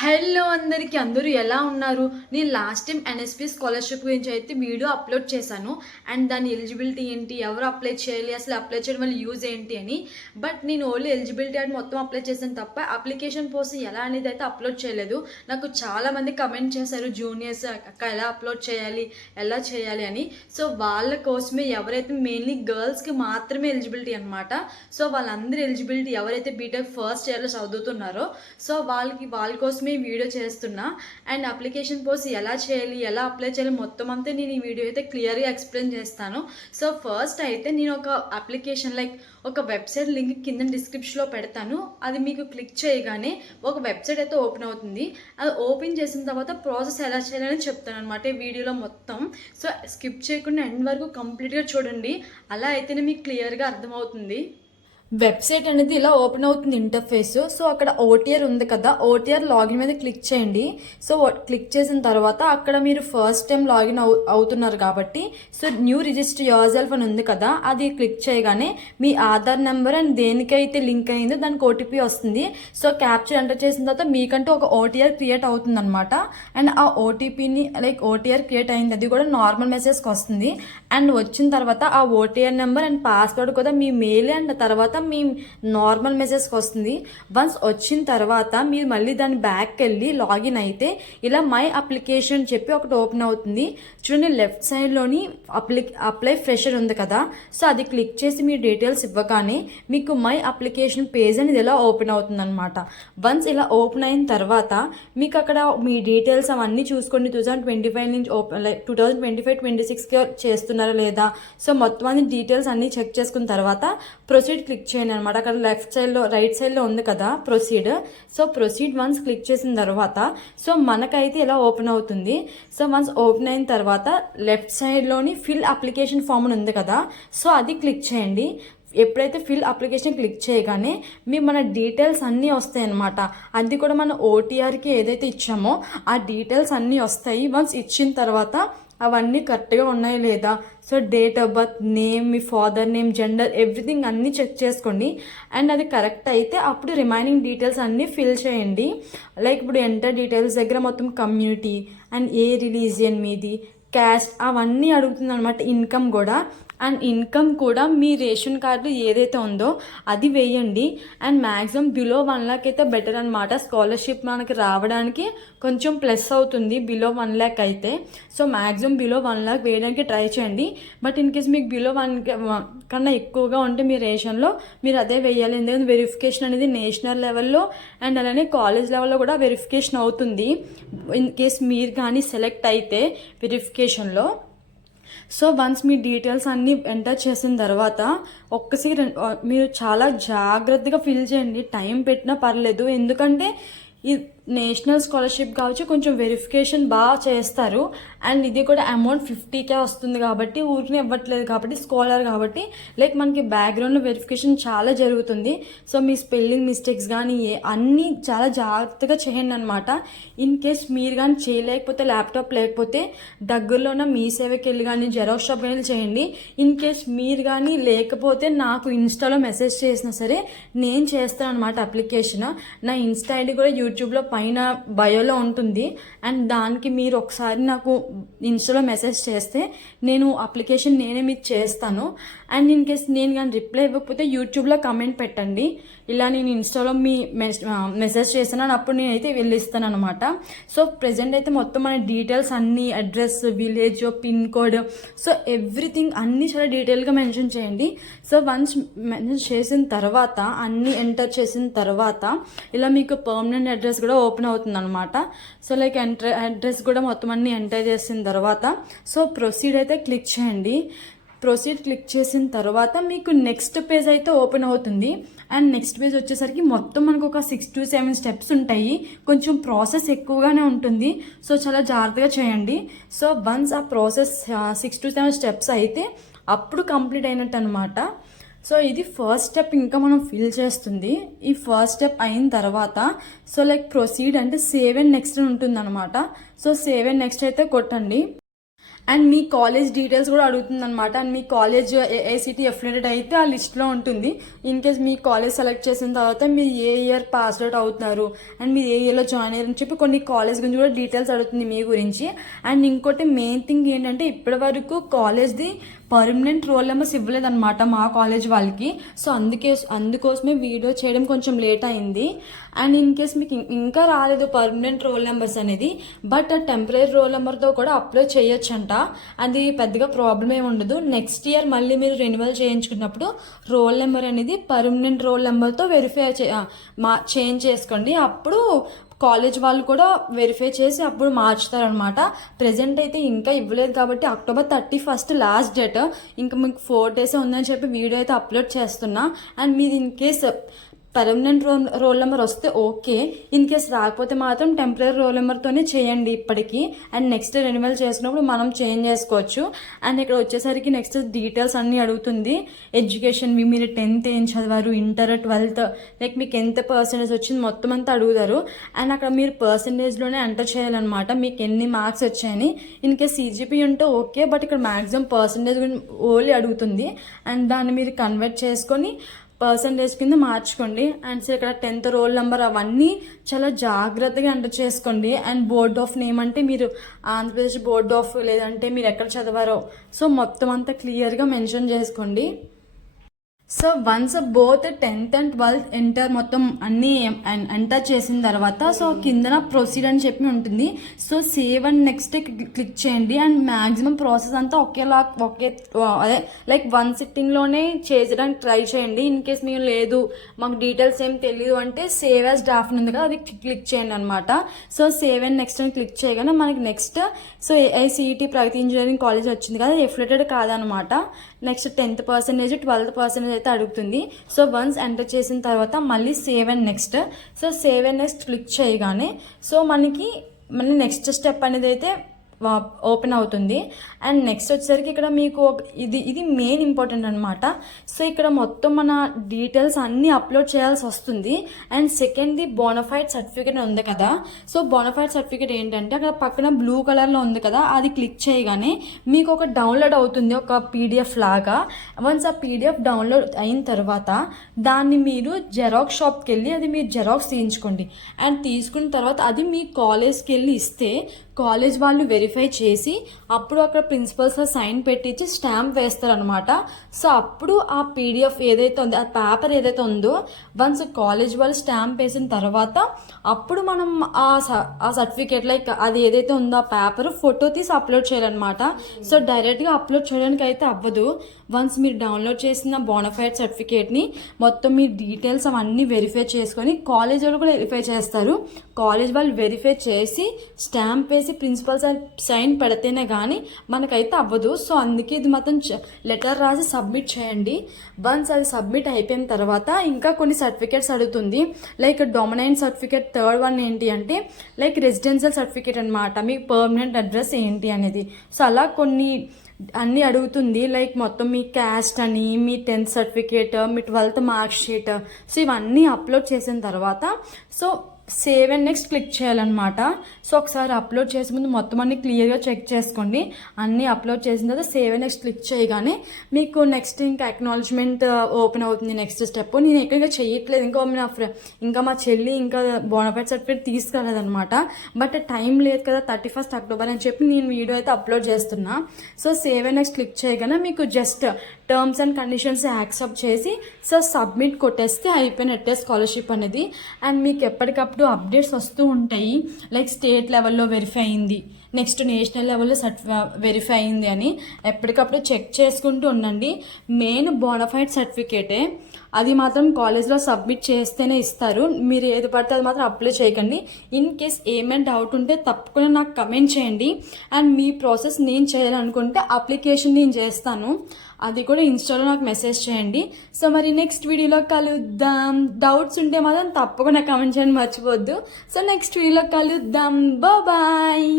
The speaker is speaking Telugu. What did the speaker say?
హలో అందరికీ అందరూ ఎలా ఉన్నారు? నేను లాస్ట్ టైం ఎన్ఎస్పి స్కాలర్షిప్ గురించి అయితే వీడియో అప్లోడ్ చేశాను. అండ్ దాని ఎలిజిబిలిటీ ఏంటి, ఎవరు అప్లై చేయాలి, అసలు అప్లై చేయడం వల్ల యూజ్ ఏంటి అని. బట్ నేను ఓన్లీ ఎలిజిబిలిటీ అని మొత్తం అప్లై చేశాను తప్ప అప్లికేషన్ కోసం ఎలా అనేది అయితే అప్లోడ్ చేయలేదు. నాకు చాలామంది కమెంట్ చేశారు, జూనియర్స్ అక్క ఎలా అప్లోడ్ చేయాలి, ఎలా చేయాలి అని. సో వాళ్ళ కోసమే, ఎవరైతే మెయిన్లీ గర్ల్స్కి మాత్రమే ఎలిజిబిలిటీ అనమాట. సో వాళ్ళందరూ ఎలిజిబిలిటీ ఎవరైతే బీటెక్ ఫస్ట్ ఇయర్లో చదువుతున్నారో సో వాళ్ళ కోసం వీడియో చేస్తున్నా. అండ్ అప్లికేషన్ పోస్ట్ ఎలా చేయాలి, ఎలా అప్లై చేయాలి మొత్తం అంతా నేను ఈ వీడియో అయితే క్లియర్గా ఎక్స్ప్లెయిన్ చేస్తాను. సో ఫస్ట్ అయితే నేను ఒక అప్లికేషన్ ఒక వెబ్సైట్ లింక్ కింద డిస్క్రిప్షన్లో పెడతాను. అది మీకు క్లిక్ చేయగానే ఒక వెబ్సైట్ అయితే ఓపెన్ అవుతుంది. అది ఓపెన్ చేసిన తర్వాత ప్రాసెస్ ఎలా చేయాలని చెప్తాను అనమాట ఈ వీడియోలో మొత్తం. సో స్కిప్ చేయకుండా ఎండ్ వరకు కంప్లీట్గా చూడండి, అలా అయితేనే మీకు క్లియర్గా అర్థమవుతుంది. వెబ్సైట్ అనేది ఇలా ఓపెన్ అవుతుంది ఇంటర్ఫేస్. సో అక్కడ ఓటీఆర్ ఉంది కదా, ఓటీఆర్ లాగిన్ మీద క్లిక్ చేయండి. సో క్లిక్ చేసిన తర్వాత అక్కడ మీరు ఫస్ట్ టైం లాగిన్ అవుతున్నారు కాబట్టి so new register your self అని ఉంది కదా, అది క్లిక్ చేయగానే మీ ఆధార్ నెంబర్ అండ్ దేనికైతే లింక్ అయిందో దానికి ఓటీపీ వస్తుంది. సో క్యాప్చర్ ఎంటర్ చేసిన తర్వాత మీకంటూ ఒక ఓటీఆర్ క్రియేట్ అవుతుంది అనమాట. అండ్ ఆ ఓటీపీని ఓటీఆర్ క్రియేట్ అయింది, అది కూడా నార్మల్ మెసేజ్కి వస్తుంది. అండ్ వచ్చిన తర్వాత ఆ ఓటీఆర్ నెంబర్ అండ్ పాస్వర్డ్ కూడా మీ మెయిల్ అండ్ తర్వాత మీ నార్మల్ మెసేజ్కి వస్తుంది. వన్స్ వచ్చిన తర్వాత మీరు మళ్ళీ దాని బ్యాక్కి వెళ్ళి లాగిన్ అయితే ఇలా మై అప్లికేషన్ చెప్పి ఒకటి ఓపెన్ అవుతుంది. చూడండి లెఫ్ట్ సైడ్లోని అప్లై ఫ్రెషర్ ఉంది కదా, సో అది క్లిక్ చేసి మీ డీటెయిల్స్ ఇవ్వగానే మీకు మై అప్లికేషన్ పేజ్ అనేది ఇలా ఓపెన్ అవుతుంది అనమాట. వన్స్ ఇలా ఓపెన్ అయిన తర్వాత మీకు అక్కడ మీ డీటెయిల్స్ అవన్నీ చూసుకోండి. 2025 నుంచి 2025-26కి చేస్తున్నారా లేదా, సో మొత్తం అన్ని డీటెయిల్స్ అన్నీ చెక్ చేసుకున్న తర్వాత ప్రొసీడ్ క్లిక్ చేయండి అనమాట. అక్కడ లెఫ్ట్ సైడ్లో రైట్ సైడ్లో ఉంది కదా proceed. So proceed once click చేసిన తర్వాత సో మనకైతే ఇలా ఓపెన్ అవుతుంది. సో వన్స్ ఓపెన్ అయిన తర్వాత లెఫ్ట్ సైడ్లోని ఫిల్ అప్లికేషన్ ఫామ్ ఉంది కదా, సో అది క్లిక్ చేయండి. ఎప్పుడైతే ఫిల్ అప్లికేషన్ క్లిక్ చేయగానే మన డీటెయిల్స్ అన్నీ వస్తాయి అన్నమాట. అది కూడా మన ఓటీఆర్కి ఏదైతే ఇచ్చామో ఆ డీటెయిల్స్ అన్నీ వస్తాయి. వన్స్ ఇచ్చిన తర్వాత అవన్నీ కరెక్ట్గా ఉన్నాయి లేదా, so date of birth, name, me father name, gender, everything అన్నీ చెక్ చేసుకోండి. అండ్ అది కరెక్ట్ అయితే అప్పుడు రిమైనింగ్ డీటెయిల్స్ అన్నీ ఫిల్ చేయండి. ఇప్పుడు ఎంటర్ డీటెయిల్స్ దగ్గర మొత్తం కమ్యూనిటీ అండ్ ఏ రిలీజియన్ మీది, క్యాస్ట్ అవన్నీ అడుగుతుంది అనమాట. ఇన్కమ్ కూడా, అండ్ ఇన్కమ్ కూడా మీ రేషన్ కార్డు ఏదైతే ఉందో అది వేయండి. అండ్ మ్యాక్సిమం బిలో 1 lakh అయితే బెటర్ అనమాట. స్కాలర్షిప్ మనకి రావడానికి కొంచెం ప్లస్ అవుతుంది బిలో 1 lakh అయితే. సో మ్యాక్సిమం బిలో 1 lakh వేయడానికి ట్రై చేయండి. బట్ ఇన్ కేస్ మీకు బిలో 1 కన్నా ఎక్కువగా ఉంటే మీ రేషన్లో మీరు అదే వేయాలి. ఎందుకంటే వెరిఫికేషన్ అనేది నేషనల్ లెవెల్లో అండ్ అలానే కాలేజ్ లెవెల్లో కూడా వెరిఫికేషన్ అవుతుంది. ఇన్ కేస్ మీరు కానీ సెలెక్ట్ అయితే వెరిఫికేషన్లో. సో వన్స్ మీ డీటెయిల్స్ అన్నీ ఎంటర్ చేసిన తర్వాత ఒక్కసారి మీరు చాలా జాగ్రత్తగా ఫిల్ చేయండి. టైం పెట్టినా పర్లేదు, ఎందుకంటే ఈ నేషనల్ స్కాలర్షిప్ కావచ్చు కొంచెం వెరిఫికేషన్ బాగా చేస్తారు. అండ్ ఇది కూడా అమౌంట్ 50K వస్తుంది కాబట్టి ఊరికే ఇవ్వట్లేదు కాబట్టి స్కాలర్ కాబట్టి మనకి బ్యాక్గ్రౌండ్లో వెరిఫికేషన్ చాలా జరుగుతుంది. సో మీ స్పెల్లింగ్ మిస్టేక్స్ కానీ అన్నీ చాలా జాగ్రత్తగా చేయండి అనమాట. ఇన్ కేస్ మీరు కానీ చేయలేకపోతే, ల్యాప్టాప్ లేకపోతే దగ్గరలో ఉన్న మీ సేవకి వెళ్ళి కానీ జెరాక్స్ షాప్ వెళ్ళి చేయండి. ఇన్ కేస్ మీరు కానీ లేకపోతే నాకు ఇన్స్టాలో మెసేజ్ చేసినా సరే నేను చేస్తాను అనమాట అప్లికేషన్. నా ఇన్స్టా ఐడి కూడా యూట్యూబ్లో పైన బయోలో ఉంటుంది. అండ్ దానికి మీరు ఒకసారి నాకు ఇన్స్టాలో మెసేజ్ చేస్తే నేను అప్లికేషన్ నేనే మీకు చేస్తాను. అండ్ ఇన్ కేస్ నేను కానీ రిప్లై ఇవ్వకపోతే యూట్యూబ్లో కమెంట్ పెట్టండి, ఇలా నేను ఇన్స్టాలో మీ మెసేజ్ చేస్తాను, అప్పుడు నేనైతే వెళ్ళిస్తాను అనమాట. సో ప్రెజెంట్ అయితే మొత్తం మన డీటెయిల్స్ అన్నీ, address, village, pin code, so everything అన్నీ చాలా డీటెయిల్గా మెన్షన్ చేయండి. సో వన్స్ మెన్షన్ చేసిన తర్వాత అన్నీ ఎంటర్ చేసిన తర్వాత ఇలా మీకు పర్మనెంట్ అడ్రస్ కూడా ఓపెన్ అవుతుంది అనమాట. సో అడ్రస్ కూడా మొత్తం అన్నీ ఎంటర్ చేసిన తర్వాత సో ప్రొసీడ్ అయితే క్లిక్ చేయండి. ప్రొసీడ్ క్లిక్ చేసిన తర్వాత మీకు నెక్స్ట్ పేజ్ అయితే ఓపెన్ అవుతుంది. అండ్ నెక్స్ట్ పేజ్ వచ్చేసరికి మొత్తం మనకు ఒక 6 to 7 స్టెప్స్ ఉంటాయి. కొంచెం ప్రాసెస్ ఎక్కువగానే ఉంటుంది, సో చాలా జాగ్రత్తగా చేయండి. సో వన్స్ ఆ ప్రాసెస్ 6 to 7 స్టెప్స్ అయితే అప్పుడు కంప్లీట్ అయినట్టు అనమాట. సో ఇది ఫస్ట్ స్టెప్ ఇంకా మనం ఫిల్ చేస్తుంది. ఈ ఫస్ట్ స్టెప్ అయిన తర్వాత సో ప్రొసీడ్ అంటే సేవ్ అండ్ నెక్స్ట్ అని ఉంటుంది అనమాట. సో సేవ్ అండ్ నెక్స్ట్ అయితే కొట్టండి. అండ్ మీ కాలేజ్ డీటెయిల్స్ కూడా అడుగుతుంది అనమాట. And me college AICTE affiliated అయితే ఆ లిస్ట్లో ఉంటుంది. In case me college select చేసిన తర్వాత మీరు ఏ ఇయర్ పాస్ అవుట్ అవుతున్నారు అండ్ మీరు ఏ ఇయర్లో జాయిన్ అయ్యారని చెప్పి కొన్ని కాలేజ్ గురించి కూడా డీటెయిల్స్ అడుగుతుంది మీ గురించి. అండ్ ఇంకోటి మెయిన్ థింగ్ ఏంటంటే ఇప్పటి వరకు కాలేజ్ది పర్మనెంట్ రోల్ నెంబర్స్ ఇవ్వలేదన్నమాట మా కాలేజ్ వాళ్ళకి. సో అందుకోసమే వీడియో చేయడం కొంచెం లేట్ అయింది. అండ్ ఇన్ కేస్ మీకు ఇంకా రాలేదు పర్మనెంట్ రోల్ నెంబర్స్ అనేది, బట్ టెంపరీ రోల్ నెంబర్తో కూడా అప్లోడ్ చేయొచ్చంట. అది పెద్దగా ప్రాబ్లం ఏమి ఉండదు. నెక్స్ట్ ఇయర్ మళ్ళీ మీరు రెన్యువల్ చేయించుకున్నప్పుడు రోల్ నెంబర్ అనేది పర్మనెంట్ రోల్ నెంబర్తో చేంజ్ చేసుకోండి. అప్పుడు కాలేజ్ వాళ్ళు కూడా వెరిఫై చేసి అప్పుడు మార్చుతారనమాట. ప్రెజెంట్ అయితే ఇంకా ఇవ్వలేదు కాబట్టి October 31 లాస్ట్ డేట్. ఇంకా మీకు 4 days ఉందని చెప్పి వీడియో అయితే అప్లోడ్ చేస్తున్నా. అండ్ మీరు in case permanent roll number వస్తే ఓకే, ఇన్ కేస్ రాకపోతే మాత్రం టెంపరీ రోల్ నెంబర్తోనే చేయండి ఇప్పటికీ. అండ్ నెక్స్ట్ రెన్యువల్ చేసినప్పుడు మనం చేంజ్ చేసుకోవచ్చు. అండ్ ఇక్కడ వచ్చేసరికి నెక్స్ట్ డీటెయిల్స్ అన్నీ అడుగుతుంది. ఎడ్యుకేషన్, మీరు 10th ఏం చదివారు, ఇంటర్, 12th, లైక్ మీకు ఎంత పర్సెంటేజ్ వచ్చింది మొత్తం అంతా అడుగుతారు. అండ్ అక్కడ మీరు పర్సెంటేజ్లోనే ఎంటర్ చేయాలన్నమాట మీకు ఎన్ని మార్క్స్ వచ్చాయని. ఇన్ కేస్ CGP ఉంటే ఓకే, బట్ ఇక్కడ మ్యాక్సిమం పర్సెంటేజ్ ఓన్లీ అడుగుతుంది. అండ్ దాన్ని మీరు కన్వర్ట్ చేసుకొని పర్సంటేజ్ కింద మార్చుకోండి. అండ్ సో ఇక్కడ 10th రోల్ నెంబర్ అవన్నీ చాలా జాగ్రత్తగా ఎంటర్ చేసుకోండి. అండ్ బోర్డ్ ఆఫ్ నేమ్ అంటే మీరు ఆంధ్రప్రదేశ్ బోర్డ్ ఆఫ్, లేదంటే మీరు ఎక్కడ చదివారో సో మొత్తం అంతా క్లియర్గా మెన్షన్ చేసుకోండి. So once both 10th and 12th enter మొత్తం అన్నీ ఎంటర్ చేసిన తర్వాత సో కిందన ప్రొసీడ్ అని చెప్పి ఉంటుంది. So save and next click చేయండి. అండ్ మ్యాక్సిమం ప్రాసెస్ అంతా అదే లైక్ 1 sittingలోనే చేయడానికి ట్రై చేయండి. ఇన్ కేస్ మీరు లేదు మాకు డీటెయిల్స్ ఏం తెలియదు అంటే సేవ్ యాజ్ డ్రాఫ్ట్ ఉంది కదా, అది క్లిక్ చేయండి అనమాట. సో సేవ్ అండ్ నెక్స్ట్ అని క్లిక్ చేయగానే మనకి నెక్స్ట్ సో AICTE ప్రగతి ఇంజనీరింగ్ కాలేజ్ వచ్చింది కదా, ఎఫిలియేటెడ్ కాదనమాట. Next 10th percentage 12th percentage అయితే అడుగుతుంది. సో వన్స్ ఎంటర్ చేసిన తర్వాత మళ్ళీ save and next. So save and next click చేయగానే సో మళ్ళీ నెక్స్ట్ స్టెప్ అనేది అయితే ఓపెన్ అవుతుంది. అండ్ నెక్స్ట్ వచ్చేసరికి ఇక్కడ మీకు ఇది మెయిన్ ఇంపార్టెంట్ అనమాట. సో ఇక్కడ మొత్తం మన డీటెయిల్స్ అన్నీ అప్లోడ్ చేయాల్సి వస్తుంది. అండ్ సెకండ్ది బోనఫైడ్ సర్టిఫికేట్ ఉంది కదా, సో బోనఫైడ్ సర్టిఫికేట్ ఏంటంటే అక్కడ పక్కన బ్లూ కలర్లో ఉంది కదా, అది క్లిక్ చేయగానే మీకు ఒక డౌన్లోడ్ అవుతుంది ఒక PDF లాగా. వన్స్ ఆ PDF డౌన్లోడ్ అయిన తర్వాత దాన్ని మీరు జెరాక్స్ షాప్కి వెళ్ళి అది మీరు జెరాక్స్ తీయించుకోండి. అండ్ తీసుకున్న తర్వాత అది మీ కాలేజ్కి వెళ్ళి ఇస్తే కాలేజ్ వాళ్ళు వెరిఫై చేసి అప్పుడు అక్కడ ప్రిన్సిపల్స్ సైన్ పెట్టించి స్టాంప్ వేస్తారనమాట. సో అప్పుడు ఆ PDF ఏదైతే ఉందో, ఆ పేపర్ ఏదైతే ఉందో వన్స్ కాలేజ్ వాళ్ళు స్టాంప్ వేసిన తర్వాత అప్పుడు మనం ఆ సర్టిఫికేట్ లైక్ అది ఏదైతే ఉందో ఆ పేపర్ ఫోటో తీసి అప్లోడ్ చేయాలన్నమాట. సో డైరెక్ట్గా అప్లోడ్ చేయడానికి అయితే అవ్వదు. వన్స్ మీరు డౌన్లోడ్ చేసిన బోనఫైడ్ సర్టిఫికేట్ని మొత్తం మీ డీటెయిల్స్ అవన్నీ వెరిఫై చేసుకొని కాలేజ్ వాళ్ళు కూడా వెరిఫై చేస్తారు. కాలేజ్ వాళ్ళు వెరిఫై చేసి స్టాంప్ వేసి ప్రిన్సిపల్ సైన్ పెడితేనే కానీ మనకైతే అవ్వదు. సో అందుకే ఇది మాత్రం లెటర్ రాసి సబ్మిట్ చేయండి. వన్స్ అది సబ్మిట్ అయిపోయిన తర్వాత ఇంకా కొన్ని సర్టిఫికేట్స్ అడుగుతుంది. లైక్ డొమినైన్ సర్టిఫికేట్, థర్డ్ వన్ ఏంటి అంటే లైక్ రెసిడెన్షియల్ సర్టిఫికేట్ అనమాట, మీకు పర్మనెంట్ అడ్రస్ ఏంటి అనేది. సో అలా కొన్ని అన్నీ అడుగుతుంది. లైక్ మొత్తం మీ క్యాస్ట్ అని, మీ 10th సర్టిఫికేట్, మీ 12th మార్క్ షీట్, సో ఇవన్నీ అప్లోడ్ చేసిన తర్వాత so save and next click చేయాలన్నమాట. సో ఒకసారి అప్లోడ్ చేసే ముందు మొత్తం అన్ని క్లియర్గా చెక్ చేసుకోండి. అన్నీ అప్లోడ్ చేసిన తర్వాత సేవ్ అండ్ నెక్స్ట్ క్లిక్ చేయగానే మీకు నెక్స్ట్ ఇంకా అక్నాలజ్మెంట్ ఓపెన్ అవుతుంది. నెక్స్ట్ స్టెప్ నేను ఎక్కడిగా చేయట్లేదు, ఇంకా మా చెల్లి ఇంకా బోనఫైడ్ సర్టిఫికేట్ తీసుకురాలేదనమాట. బట్ టైం లేదు కదా 31st October అని చెప్పి నేను వీడియో అయితే అప్లోడ్ చేస్తున్నా. So save and next click చేయగానే మీకు just terms and conditions accept చేసి సో సబ్మిట్ కొట్టేస్తే అయిపోయినట్టే స్కాలర్షిప్ అనేది. అండ్ మీకు ఎప్పటికప్పుడు అప్డేట్స్ వస్తూ ఉంటాయి. లైక్ స్టేట్ లెవెల్లో వెరిఫై అయింది, నెక్స్ట్ నేషనల్ లెవెల్లో వెరిఫై అయింది అని ఎప్పటికప్పుడు చెక్ చేసుకుంటూ ఉండండి. మెయిన్ బోనఫైడ్ సర్టిఫికేటే, అది మాత్రం కాలేజ్లో సబ్మిట్ చేస్తేనే ఇస్తారు. మీరు ఏది పడితే అది మాత్రం అప్లై చేయకండి. ఇన్ కేస్ ఏమైనా డౌట్ ఉంటే తప్పకుండా నాకు కమెంట్ చేయండి. అండ్ మీ ప్రాసెస్ నేను చేయాలనుకుంటే అప్లికేషన్ నేను చేస్తాను, అది కూడా ఇన్స్టాలో నాకు మెసేజ్ చేయండి. సో మరి నెక్స్ట్ వీడియోలో కలుద్దాం. డౌట్స్ ఉంటే మాత్రం తప్పకుండా కమెంట్ చేయని మర్చిపోవద్దు. సో నెక్స్ట్ వీడియోలో కలుద్దాం. బాయ్.